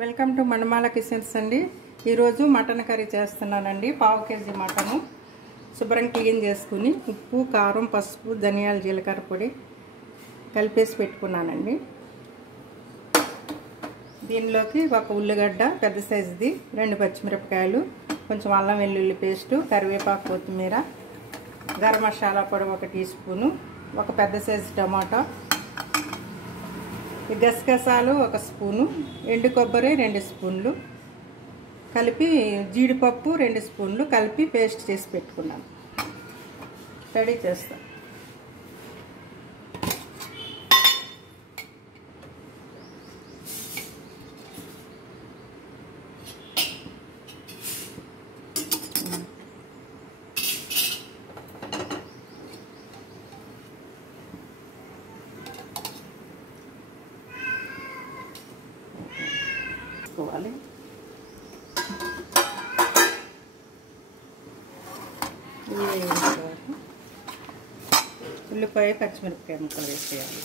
Welcome to Manimala kitchens అండి. ఈరోజు mutton curry చేస్తున్నానండి. పావు కేజీ మటను శుభ్రం క్లీన్ చేసుకుని ఉప్పు, కారం, పసుపు, ధనియాల, జీలకర్ర పొడి కలిపేసి పెట్టుకున్నానండి. దీనిలోకి ఒక ఉల్లిగడ్డ పెద్ద సైజుది, 2 పచ్చిమిరపకాయలు, కొంచెం అల్లం వెల్లుల్లి పేస్టు, కరివేపాకు, కొత్తిమీర, గరం మసాలా పొడి 1 టీ స్పూను, ఒక పెద్ద సైజు టమాటా, గసగసాలు 1 స్పూను, ఎండు కొబ్బరి 2 స్పూన్లు కలిపి, జీడిపప్పు 2 స్పూన్లు కలిపి పేస్ట్ చేసి పెట్టుకున్నాను. రెడీ చేస్తాను. ఉల్లిపాయ, పచ్చిమిరపకాయ ముక్కలు వేసేయాలి.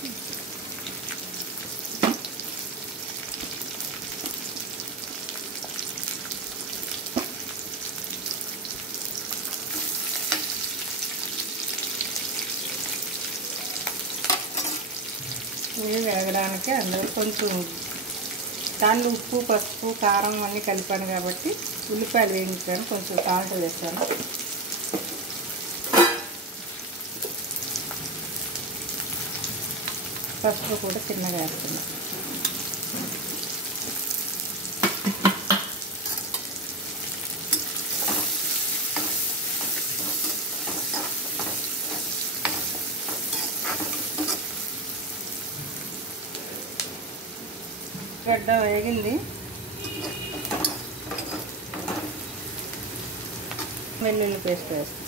ఇవి వేగడానికి అందులో కొంచెం దానిలో ఉప్పు, పసుపు, కారం అన్నీ కలిపాను కాబట్టి ఉల్లిపాయలు వేయించాను, కొంచెం సాల్ట్ వేస్తాను. పసుపు కూడా చిన్నగా వేస్తున్నాను. గడ్డ వేగింది. వెల్లుల్లి పేస్ట్ వేస్తాను.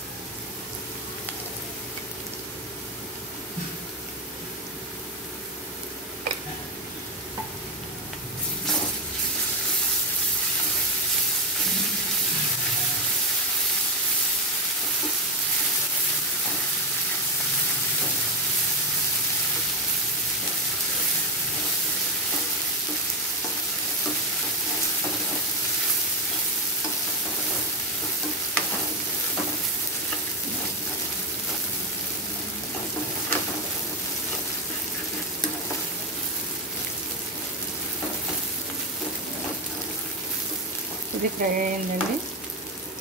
ఇది ఫ్రై అయిందండి.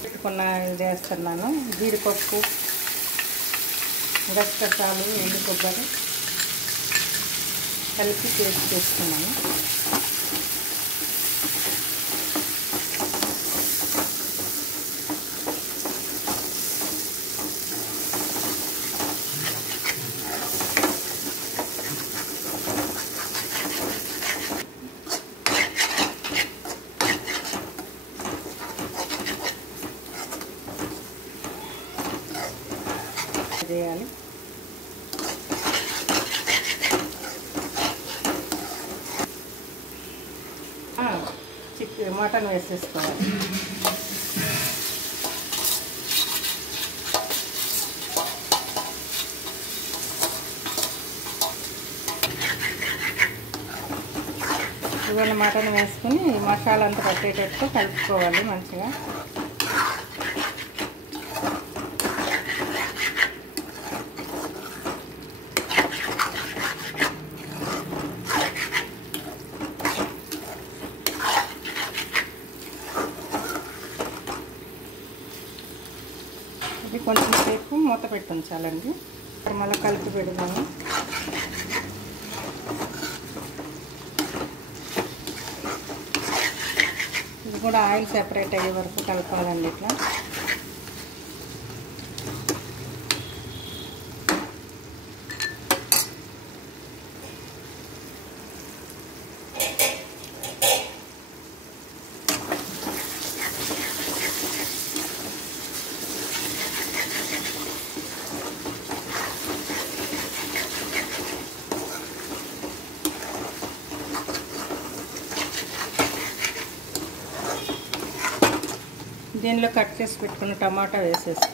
పెట్టుకున్న ఇది వేస్తున్నాను. జీడిపప్పు, గసగసాలు, ఎండు కొబ్బరి కలిపి పేస్ట్ చేసుకున్నాను. చేయాలి. మటన్ వేసేసుకోవాలి. ఇవన్నీ మటన్ వేసుకుని మసాలా అంతా పట్టేటట్టు కలుపుకోవాలి మంచిగా. ఇది కొంచెం సేపు మూత పెట్టి ఉంచాలండి. మళ్ళీ కలిపి పెడదాము. ఇది కూడా ఆయిల్ సెపరేట్ అయ్యే వరకు కలపాలండి. ఇట్లా దీనిలో కట్ చేసి పెట్టుకున్న టమాటా వేసేసి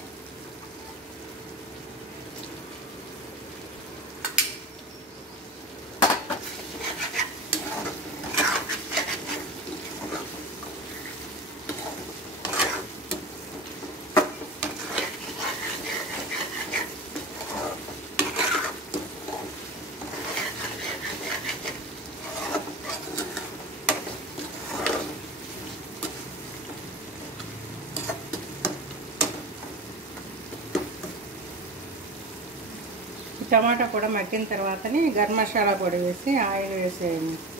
టమాటా కూడా మగ్గిన తర్వాతని గరం మసాలా పొడి వేసి ఆయిల్ వేసి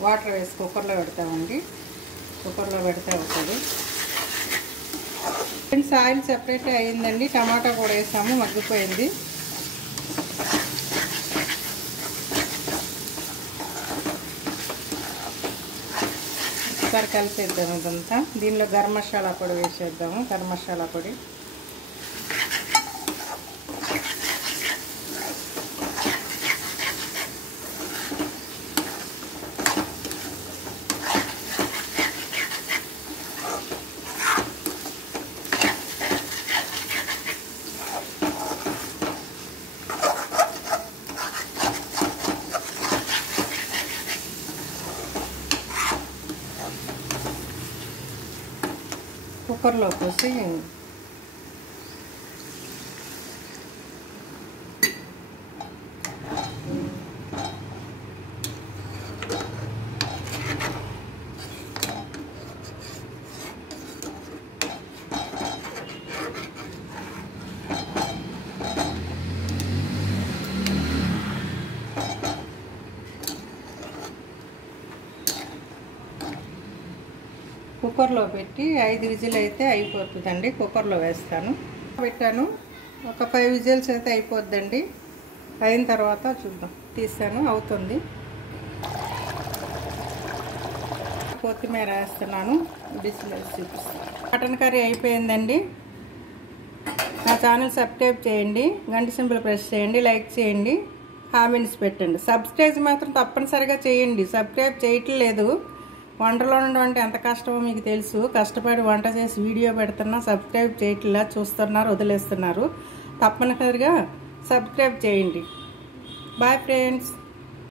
వాటర్ వేసి కుక్కర్లో పెడతామండి. కుక్కర్లో పెడితే అవుతుంది. ఫ్రెండ్స్, ఆయిల్ సెపరేట్ అయిందండి. టమాటా కూడా వేసాము, మగ్గిపోయింది. ఒకసారి కలిపేద్దాం ఇదంతా. దీనిలో గరం మసాలా పొడి వేసేద్దాము. గరం మసాలా పొడి కుక్కర్లో పోసి కుక్కర్లో పెట్టి 5 విజిల్ అయితే అయిపోతుందండి. కుక్కర్లో వేస్తాను. పెట్టాను, ఒక 5 విజిల్స్ అయితే అయిపోద్దండి. అయిన తర్వాత చూద్దాం. తీసాను, అవుతుంది. కొత్తిమీర వేస్తున్నాను. బిస్మిల్లాహ్ చూపిస్తాను. మటన్ కర్రీ అయిపోయిందండి. నా ఛానల్ సబ్స్క్రైబ్ చేయండి, గంట సింబల్ ప్రెస్ చేయండి, లైక్ చేయండి, కామెంట్స్ పెట్టండి. సబ్స్క్రైబ్ మాత్రం తప్పనిసరిగా చేయండి. సబ్స్క్రైబ్ చేయట్లేదు. వంటలో ఉండడం అంటే ఎంత కష్టమో మీకు తెలుసు. కష్టపడి వంట చేసి వీడియో పెడుతున్నా, సబ్స్క్రైబ్ చేయట్లా, చూస్తున్నారు, వదిలేస్తున్నారు. తప్పనిసరిగా సబ్స్క్రైబ్ చేయండి. Bye friends.